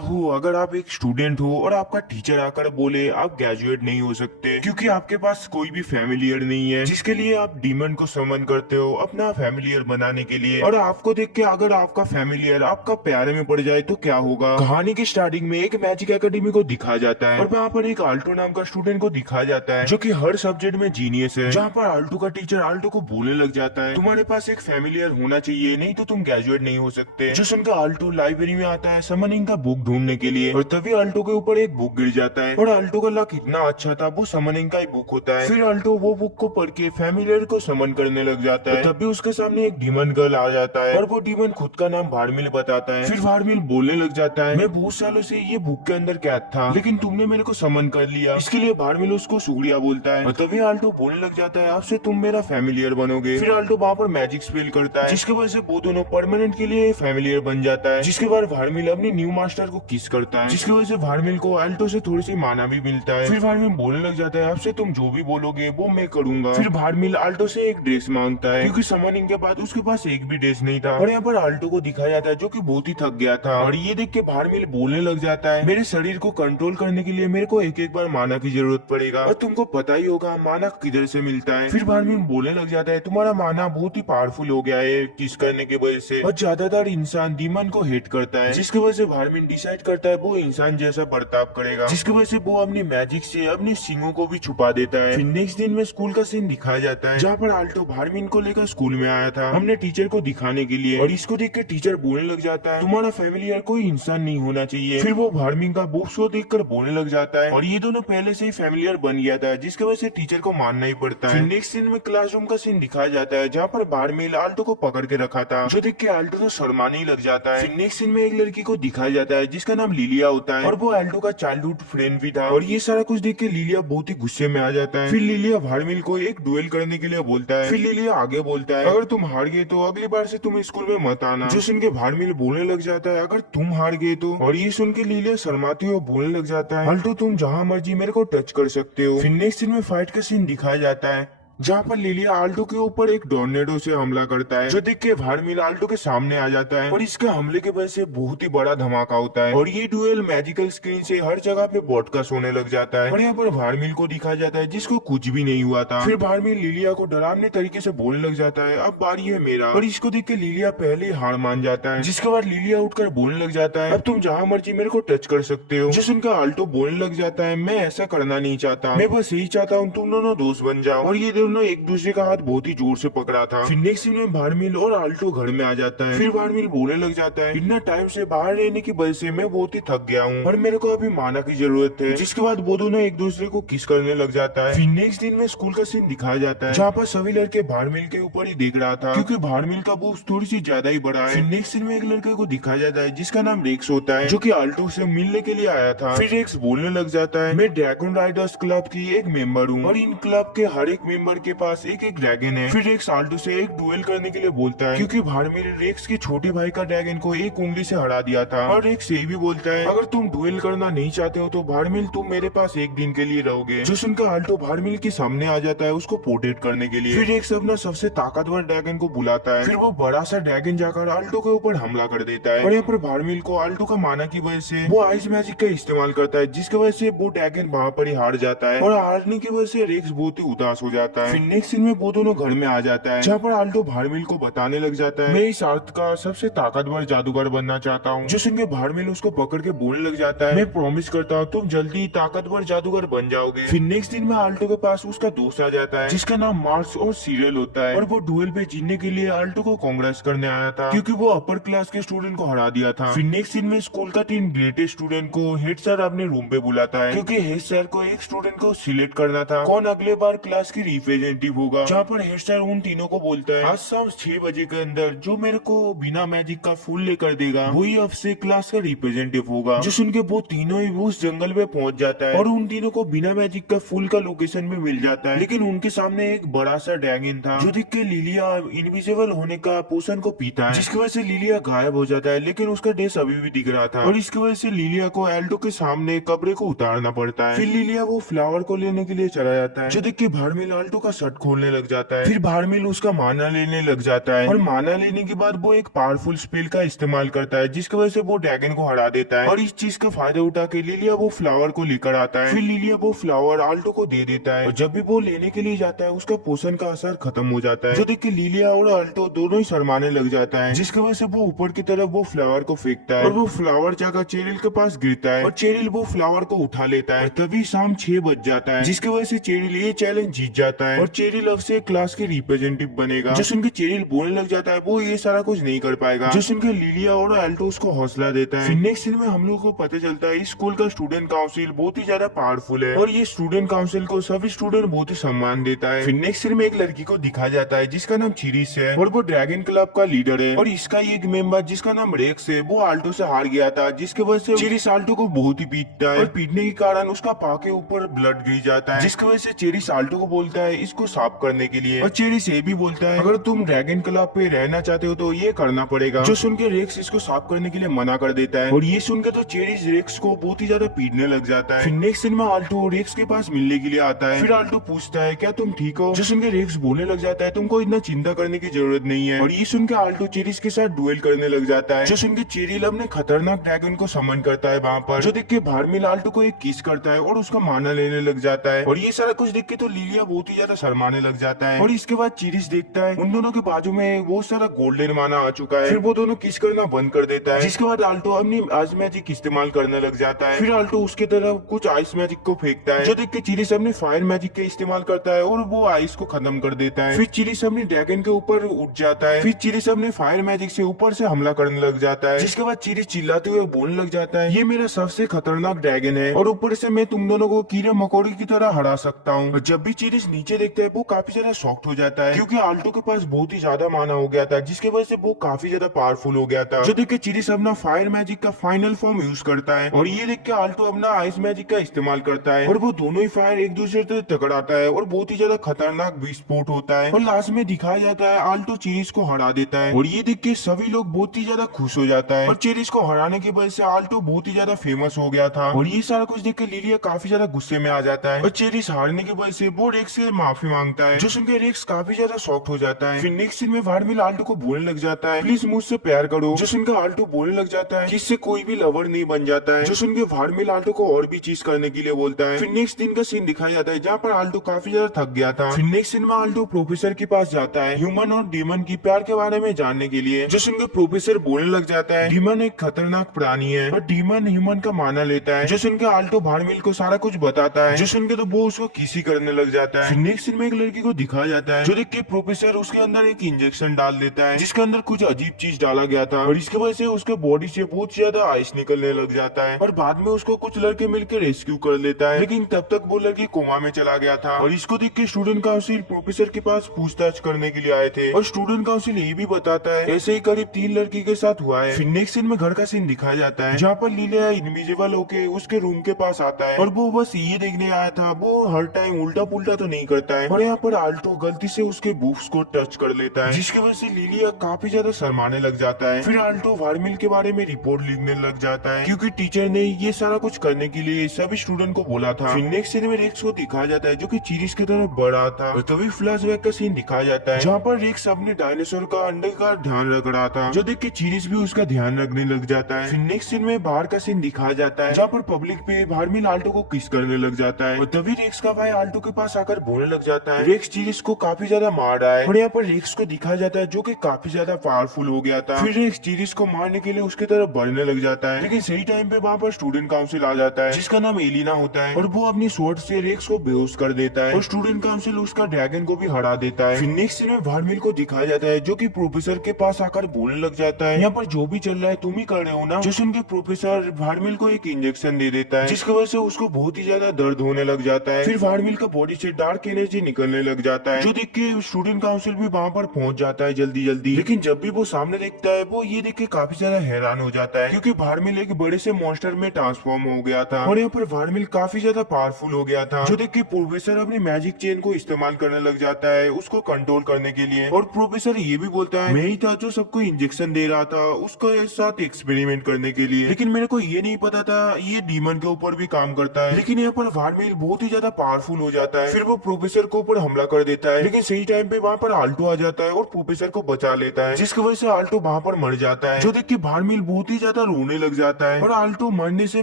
हो अगर आप एक स्टूडेंट हो और आपका टीचर आकर बोले आप ग्रेजुएट नहीं हो सकते क्योंकि आपके पास कोई भी फैमिलियर नहीं है जिसके लिए आप डीमन को समन करते हो अपना फैमिलियर बनाने के लिए, और आपको देख के अगर आपका फैमिलियर आपका प्यारे में पड़ जाए तो क्या होगा। कहानी की स्टार्टिंग में एक मैजिक एकेडमी को दिखाया जाता है और वहाँ पर एक आल्टो नाम का स्टूडेंट को दिखाया जाता है जो कि हर सब्जेक्ट में जीनियस है। जहाँ पर आल्टो का टीचर आल्टो को बोलने लग जाता है तुम्हारे पास एक फैमिलियर होना चाहिए, नहीं तो तुम ग्रेजुएट नहीं हो सकते। जो सुनकर आल्टो लाइब्रेरी में आता है समनिंग का बुक ढूंढने के लिए, और तभी आल्टो के ऊपर एक बुक गिर जाता है और आल्टो का लक इतना अच्छा था वो समनिंग का ही बुक होता है। फिर आल्टो वो बुक को पढ़ के फैमिलियर को समन करने लग जाता है, तभी उसके सामने एक डीमन गर्ल आ जाता है और वो डीमन खुद का नाम भारमिल बताता है। फिर भारमिल बोलने लग जाता है मैं बहुत सालों से ये बुक के अंदर कैद था लेकिन तुमने मेरे को समन कर लिया, इसके लिए भारमिल उसको शुक्रिया बोलता है। और तभी आल्टो बोलने लग जाता है आपसे तुम मेरा फैमिलियर बनोगे। फिर आल्टो वहाँ पर मैजिक स्पेल करता है जिसकी वजह से वो दोनों परमानेंट के लिए फैमिलियर बन जाता है। जिसके बाद भारमिल अपनी न्यू मास्टर को किस करता है जिसकी वजह से भारमिल को आल्टो से थोड़ी सी माना भी मिलता है। फिर भारमिल बोलने लग जाता है आपसे तुम जो भी बोलोगे वो मैं करूंगा। फिर भारमिल आल्टो से एक ड्रेस मांगता है क्योंकि समनिंग के बाद उसके पास एक भी ड्रेस नहीं था, और यहाँ पर आल्टो को दिखाया जाता है जो कि बहुत ही थक गया था। और ये देख के भारमिल बोलने लग जाता है मेरे शरीर को कंट्रोल करने के लिए मेरे को एक एक बार माना की जरूरत पड़ेगा और तुमको पता ही होगा माना किधर से मिलता है। फिर भारमिल बोलने लग जाता है तुम्हारा माना बहुत ही पावरफुल हो गया है किस करने की वजह से, और ज्यादातर इंसान डीमन को हेट करता है जिसकी वजह से भारमिल डिसाइड करता है वो इंसान जैसा बर्ताव करेगा, जिसकी वजह से वो अपनी मैजिक से अपने सींगों को भी छुपा देता है। फिर नेक्स्ट दिन में स्कूल का सीन दिखाया जाता है जहाँ पर आल्टो भारमिल को लेकर स्कूल में आया था हमने टीचर को दिखाने के लिए, और इसको देख कर टीचर बोलने लग जाता है तुम्हारा फैमिली यार कोई इंसान नहीं होना चाहिए। फिर वो भारमिल का बुक शो देख कर बोलने लग जाता है और ये दोनों पहले से ही फैमिलियर बन गया था जिसकी वजह से टीचर को मानना ही पड़ता है। फिर नेक्स्ट सीन में क्लासरूम का सीन दिखाया जाता है जहाँ पर भारमिल आल्टो को पकड़ के रखा था जो देख के आल्टो तो शर्माने ही लग जाता है। फिर नेक्स्ट सीन में एक लड़की को दिखाया जाता है जिसका नाम लिलिया होता है और वो आल्टो का चाइल्डहुड फ्रेंड भी था, और ये सारा कुछ देख के लिलिया बहुत ही गुस्से में आ जाता है। फिर लिलिया भारमिल को एक डुएल करने के लिए बोलता है। फिर लिलिया आगे बोलता है अगर तुम हार गए तो अगली बार से तुम स्कूल में मत आना, जो सुन के भारमिल बोलने लग जाता है अगर तुम हार गए तो, और ये सुन के लिलिया शर्माती हुई बोलने लग जाता है आल्टो तुम जहाँ मर्जी मेरे को टच कर सकते हो। फिर नेक्स्ट सीन में फाइट का सीन दिखाया जाता है जहाँ पर लिलिया आल्टो के ऊपर एक टोर्नेडो से हमला करता है जो देख के भारमिल आल्टो के सामने आ जाता है और इसके हमले के वजह से बहुत ही बड़ा धमाका होता है, और ये डुएल मैजिकल स्क्रीन से हर जगह पे ब्रॉडकास्ट होने लग जाता है। और यहाँ पर भारमिल को दिखाया जाता है जिसको कुछ भी नहीं हुआ था। फिर भारमिल लिलिया को डरावने तरीके से बोलने लग जाता है अब बारी है मेरा, और इसको देख के लिलिया पहले ही हार मान जाता है। जिसके बाद लिलिया उठकर बोलने लग जाता है अब तुम जहाँ मर्जी मेरे को टच कर सकते हो, जो सुनकर आल्टो बोलने लग जाता है मैं ऐसा करना नहीं चाहता, मैं बस यही चाहता हूँ तुम दोनों दोस्त बन जाओ। और ये दोनों एक दूसरे का हाथ बहुत ही जोर से पकड़ा था। फिर नेक्स्ट सीन में भारमिल और आल्टो घर में आ जाता है। फिर भारमिल बोलने लग जाता है इतना टाइम से बाहर रहने की वजह से मैं बहुत ही थक गया हूँ और मेरे को अभी माना की जरूरत है, जिसके बाद वो दोनों एक दूसरे को किस करने लग जाता है। फिर नेक्स्ट दिन में स्कूल का सीन दिखाया जाता है जहाँ पर सभी लड़के भारमिल के ऊपर ही देख रहा था क्योंकि भारमिल का बूथ थोड़ी सी ज्यादा ही बड़ा है। फिर नेक्स्ट सीन में एक लड़के को दिखाया जाता है जिसका नाम रेक्स होता है जो कि आल्टो से मिलने के लिए आया था। फिर रेक्स बोलने लग जाता है मैं ड्रैगन राइडर्स क्लब की एक मेंबर हूँ और इन क्लब के हर एक मेंबर के पास एक एक ड्रैगन है। फिर रेक्स आल्टो से एक डुएल करने के लिए बोलता है क्योंकि भारमिल रेक्स के छोटे भाई का ड्रैगन को एक उंगली से हरा दिया था, और रेक्स ये भी बोलता है अगर तुम डुएल करना नहीं चाहते हो तो भारमिल तुम मेरे पास एक दिन के लिए रहोगे, जो सुनकर आल्टो भारमिल के सामने आ जाता है उसको पोर्ट्रेट करने के लिए। फिर रेक्स अपना सबसे ताकतवर ड्रैगन को बुलाता है, फिर वो बड़ा सा ड्रैगन जाकर आल्टो के ऊपर हमला कर देता है, और यहाँ पर भारमिल को आल्टो का माना की वजह से वो आइस मैजिक का इस्तेमाल करता है जिसकी वजह से वो ड्रैगन वहाँ पर ही हार जाता है, और हारने की वजह से रेक्स बहुत ही उदास हो जाता है। फिर नेक्स्ट सीन में वो दोनों घर में आ जाता है जहाँ पर आल्टो भारमिल को बताने लग जाता है मैं इस अर्थ का सबसे ताकतवर जादूगर बनना चाहता हूँ, जो सुन के भारमिल उसको पकड़ के बोलने लग जाता है मैं प्रॉमिस करता हूँ तुम जल्दी ताकतवर जादूगर बन जाओगे। फिर नेक्स्ट दिन में आल्टो के पास उसका दोस्त आ जाता है जिसका नाम मार्क्स और सीरियल होता है, और वो डुएल पे जीतने के लिए आल्टो को कांग्रेस करने आया था क्योंकि वो अपर क्लास के स्टूडेंट को हरा दिया था। फिर नेक्स्ट दिन में स्कूल का 3 ग्रेटेस्ट स्टूडेंट को हेड सर अपने रूम पे बुलाता है क्योंकि हेड सर को एक स्टूडेंट को सिलेक्ट करना था कौन अगले बार क्लास की रिप्रेजेंटेटिव होगा, जहाँ पर हेड सर उन तीनों को बोलता है आज शाम 6 बजे के अंदर जो मेरे को बिना मैजिक का फूल लेकर देगा वही अब से क्लास का रिप्रेजेंटेटिव होगा, जो सुन के वो तीनों ही उस जंगल में पहुंच जाता है और उन तीनों को बिना मैजिक का फूल का लोकेशन में मिल जाता है, लेकिन उनके सामने एक बड़ा सा ड्रैगन था जो देख के लिलिया इनविजिबल होने का पोशन को पीता है, जिसकी वजह से लिलिया गायब हो जाता है लेकिन उसका ड्रेस अभी भी दिख रहा था, और इसकी वजह से लिलिया को आल्टो के सामने कपड़े को उतारना पड़ता है। फिर लिलिया वो फ्लावर को लेने के लिए चला जाता है जो देख के भारमिल आल्टो का शर्ट खोलने लग जाता है। फिर भारमिल उसका माना लेने लग जाता है और माना लेने के बाद वो एक पावरफुल स्पेल का इस्तेमाल करता है जिसकी वजह से वो ड्रैगन को हरा देता है। और इस चीज का फायदा उठा के लिलिया वो फ्लावर को लेकर आता है। फिर लिलिया वो फ्लावर आल्टो को दे देता है और जब भी वो लेने के लिए जाता है उसका पोषण का असर खत्म हो जाता है, जो देख के लिलिया और आल्टो दोनों ही शर्माने लग जाता है, जिसकी वजह से वो ऊपर की तरफ वो फ्लावर को फेंकता है और वो फ्लावर जाकर चेरिल के पास गिरता है और चेरिल वो फ्लावर को उठा लेता है। तभी शाम 6 बज जाता है जिसकी वजह से चेरिल ये चैलेंज जीत जाता है और चेरिल अब से क्लास के रिप्रेजेंटेटिव बनेगा। जो सुनकर चेरिल बोलने लग जाता है वो ये सारा कुछ नहीं कर पाएगा, जो सुनकर लिलिया और आल्टो उसको हौसला देता है। फिर नेक्स्ट सीन में हम लोग को पता चलता है इस स्कूल का स्टूडेंट काउंसिल बहुत ही ज्यादा पावरफुल है और ये स्टूडेंट काउंसिल को सभी स्टूडेंट बहुत ही सम्मान देता है। फिर नेक्स्ट सीन में एक लड़की को दिखा जाता है जिसका नाम चिरिस है और वो ड्रैगन क्लब का लीडर है और इसका एक मेंबर जिसका नाम रेक्स है वो आल्टो से हार गया था, जिसकी वजह से चिरिस आल्टो को बहुत ही पीटता है और पीटने के कारण उसका पाँव के ऊपर ब्लड गिर जाता है, जिसकी वजह से चिरिस आल्टो को बोलता है इसको साफ करने के लिए और चिरिस ये भी बोलता है अगर तुम ड्रैगन क्लब पे रहना चाहते हो तो ये करना पड़ेगा, जो सुनकर रेक्स इसको साफ करने के लिए मना कर देता है और ये सुनकर तो चिरिस रेक्स को बहुत ही ज्यादा पीटने लग जाता है। फिर नेक्स्ट सीन में आल्टो रेक्स के पास मिलने के लिए आता है। फिर आल्टो पूछता है क्या तुम ठीक हो, जो सुनकर रेक्स बोलने लग जाता है तुमको इतना चिंता करने की जरूरत नहीं है और ये सुनकर आल्टो चिरिस के साथ डुएल करने लग जाता है, जो सुनकर चिरिल अपने खतरनाक ड्रैगन को समन करता है वहाँ पर, जो देख के भारमिल आल्टो को एक किस करता है और उसका माना लेने लग जाता है और ये सारा कुछ देख के तो लिलिया बहुत ही ज्यादा शर्माने लग जाता है और इसके बाद चिरिस देखता है उन दोनों के बाजू में बहुत सारा गोल्डन माना आ चुका है। फिर वो दोनों किस करना बंद कर देता है, जिसके बाद आल्टो अपनी आइस मैजिक इस्तेमाल करने लग जाता है। फिर आल्टो उसके तरफ कुछ आइस मैजिक को फेंकता है, जो देख के चिरिस अपने फायर मैजिक के इस्तेमाल करता है और वो आइस को खत्म कर देता है। फिर चिरिस अपने ड्रैगन के ऊपर उठ जाता है। फिर चिरिस अपने फायर मैजिक से ऊपर से हमला करने लग जाता है, जिसके बाद चिरिस चिल्लाते हुए बोलने लग जाता है ये मेरा सबसे खतरनाक ड्रैगन है और ऊपर से मैं तुम दोनों को कीड़े मकोड़े की तरह हरा सकता हूँ। जब भी चिरिस नीचे देखता है वो काफी ज्यादा शॉक्ड हो जाता है क्योंकि आल्टो के पास बहुत ही ज्यादा माना हो गया था, जिसकी वजह से वो काफी ज्यादा पावरफुल हो गया था। जो देख के चिरिस अपना फायर मैजिक का फाइनल फॉर्म यूज करता है और ये देख के आल्टो अपना आइस मैजिक का इस्तेमाल करता है और वो दोनों ही फायर एक दूसरे से टकराता है और बहुत ही ज्यादा खतरनाक विस्फोट होता है और लास्ट में दिखाया जाता है आल्टो चिरिस को हरा देता है और ये देख के सभी लोग बहुत ही ज्यादा खुश हो जाता है और चिरिस को हराने की वजह से आल्टो बहुत ही ज्यादा फेमस हो गया था और ये सारा कुछ देख के लिलिया काफी ज्यादा गुस्से में आ जाता है और चिरिस हारने की वजह से वो रेक्स से माफी मांगता है, जो सुनकर रेक्स काफी ज्यादा शॉक्ड हो जाता है। फिर नेक्स्ट सीन में भारमिल आल्टो को बोलने लग जाता है प्लीज मुझसे प्यार करो, जो सुनकर आल्टो बोलने लग जाता है जिससे कोई भी लवर नहीं बन जाता है, जो सुनकर भारमिल आल्टो को और भी चीज करने के लिए बोलता है। फिर नेक्स्ट दिन का सीन दिखाया जाता है जहाँ पर आल्टो काफी ज्यादा थक गया था। फिर नेक्स्ट सीन में आल्टो प्रोफेसर के पास जाता है ह्यूमन और डीमन की प्यार के बारे में जानने के लिए, जो सुनकर प्रोफेसर बोलने लग जाता है डीमन एक खतरनाक प्राणी है और डीमन ह्यूमन का माना लेता है, जो सुनकर आल्टो भारमिल को सारा कुछ बताता है, जो सुनकर तो वो उसको किसी करने लग जाता है। फिर नेक्स्ट सीन में एक लड़की को दिखाया जाता है जो देख के प्रोफेसर उसके अंदर एक इंजेक्शन डाल देता है जिसके अंदर कुछ अजीब चीज डाला गया था और इसकी वजह से उसके बॉडी से बहुत ज्यादा आइस निकलने लग जाता है और बाद में उसको कुछ लड़के मिलकर रेस्क्यू कर लेता है, लेकिन तब तक वो लड़की कोमा में चला गया था और इसको देख के स्टूडेंट काउंसिल प्रोफेसर के पास पूछताछ करने के लिए आए थे और स्टूडेंट काउंसिल ये भी बताता है ऐसे ही करीब 3 लड़की के साथ हुआ है। फिर नेक्स्ट सीन में घर का सीन दिखाया जाता है जहाँ पर लिलिया इनविजिबल होके उसके रूम के पास आता है और वो बस ये देखने आया था वो हर टाइम उल्टा पुल्टा तो नहीं करता है और यहाँ पर आल्टो गलती से उसके बुक्स को टच कर लेता है, जिसकी वजह से लिलिया काफी ज्यादा शर्माने लग जाता है। फिर आल्टो भारमिल के बारे में रिपोर्ट लिखने लग जाता है क्योंकि टीचर ने ये सारा कुछ करने के लिए सभी स्टूडेंट को बोला था। फिर नेक्स्ट सीन में रेक्स को दिखाया जाता है जो कि चिरिस की तरफ बढ़ा था और तभी फ्लैशबैक का सीन दिखाया जाता है जहाँ पर रेक्स अपने डायनासोर का अंडे का ध्यान रख रहा था, जो देख के चिरिस भी उसका ध्यान रखने लग जाता है। फिर नेक्स्ट सीन में बाहर का सीन दिखाया जाता है जहाँ पर पब्लिक पे भारमिल आल्टो को किस करने लग जाता है और तभी रेक्स का भाई आल्टो के पास आकर बोलने लग जाता है रेक्स चिरिस को काफी ज्यादा मार रहा है और यहाँ पर रेक्स को दिखाया जाता है जो कि काफी ज्यादा पावरफुल हो गया था। फिर रेक्स चिरिस को मारने के लिए उसके तरफ बढ़ने लग जाता है, लेकिन सही टाइम पे वहाँ पर स्टूडेंट काउंसिल आ जाता है जिसका नाम एलिना होता है और वो अपनी स्वॉर्ड से रेक्स को बेहोश कर देता है और स्टूडेंट काउंसिल उसका ड्रैगन को भी हरा देता है। फिर नेक्स्ट सीन में भारमिल को दिखाया जाता है जो कि प्रोफेसर के पास आकर बोलने लग जाता है यहाँ पर जो भी चल रहा है तुम ही कर रहे हो ना, जो सुन के प्रोफेसर भारमिल को एक इंजेक्शन दे देता है जिसकी वजह से उसको बहुत ही ज्यादा दर्द होने लग जाता है। फिर भारमिल का बॉडी से डार्क एनर्जी निकलने लग जाता है, जो देख के स्टूडेंट काउंसिल भी वहाँ पर पहुंच जाता है जल्दी जल्दी, लेकिन जब भी वो सामने देखता है वो ये देख के काफी ज्यादा हैरान हो जाता है क्योंकि भारमिल एक बड़े से मॉन्स्टर में ट्रांसफॉर्म हो गया था और यहाँ पर भारमिल काफी ज्यादा पावरफुल हो गया था, जो देख के प्रोफेसर अपनी मैजिक चेन को इस्तेमाल करने लग जाता है उसको कंट्रोल करने के लिए और प्रोफेसर ये भी बोलता है मैं ही था जो सबको इंजेक्शन दे रहा था उसके साथ एक्सपेरिमेंट करने के लिए, लेकिन मेरे को ये नहीं पता था ये डीमन के ऊपर भी काम करता है। लेकिन यहाँ पर भारमिल बहुत ही ज्यादा पावरफुल हो जाता है। फिर वो प्रोफेसर प्रोफेसर के ऊपर हमला कर देता है, लेकिन सही टाइम पे वहाँ पर आल्टो आ जाता है और प्रोफेसर को बचा लेता है, जिसकी वजह से आल्टो वहाँ पर मर जाता है। जो देख के भारमील बहुत ही ज्यादा रोने लग जाता है और आल्टो मरने से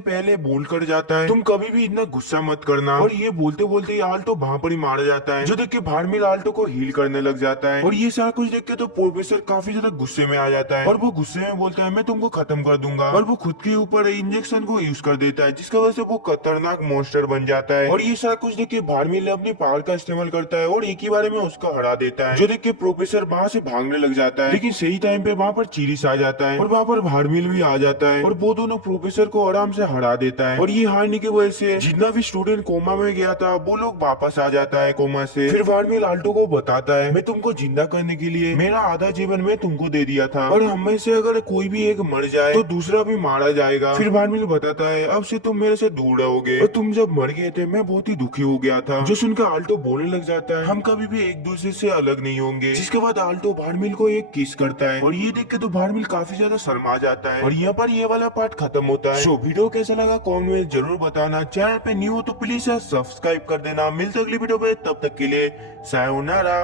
पहले बोल कर जाता है, तुम कभी भी इतना गुस्सा मत करना। और ये बोलते बोलते आल्टो वहाँ पर ही मारा जाता है। जो देख के भारमील आल्टो को हील करने लग जाता है और ये सारा कुछ देख के तो प्रोफेसर काफी ज्यादा गुस्से में आ जाता है और वो गुस्से में बोलता है मैं तुमको खत्म कर दूंगा, और वो खुद के ऊपर इंजेक्शन को यूज कर देता है, जिसकी वजह से वो खतरनाक मॉन्स्टर बन जाता है। और ये सारा कुछ देख के भारमील अपनी पावर का इस्तेमाल करता है और एक ही बारे में उसको हरा देता है। जो देख के प्रोफेसर वहाँ से भागने लग जाता है, लेकिन सही टाइम पे वहाँ पर चीरिस आ जाता है और वहाँ पर भारमील भी आ जाता है और वो दोनों प्रोफेसर को आराम से हरा देता है। और ये हारने की वजह से जितना भी स्टूडेंट कोमा में गया था वो लोग वापस आ जाता है कोमा से। फिर भारमील आल्टो को बताता है मैं तुमको जिंदा करने के लिए मेरा आधा जीवन में तुमको दे दिया था, और हम में से अगर कोई भी एक मर जाए तो दूसरा भी मारा जाएगा। फिर भारमील बताता है अब से तुम मेरे से दूर रहोगे, और तुम जब मर गए थे मैं बहुत ही दुखी हो गया था। जो सुनकर आल्टो बोलने लग जाता है हम कभी भी एक दूसरे से अलग नहीं होंगे। जिसके बाद आल्टो भारमील को एक किस करता है और ये देख के तो भारमील काफी ज्यादा शर्मा जाता है। और यहाँ पर ये वाला पार्ट खत्म होता है। वीडियो कैसा लगा कमेंट में जरूर बताना। चैनल पे न्यू हो तो प्लीज सब्सक्राइब कर देना। मिलते अगली वीडियो में, तब तक के लिए सायोनारा।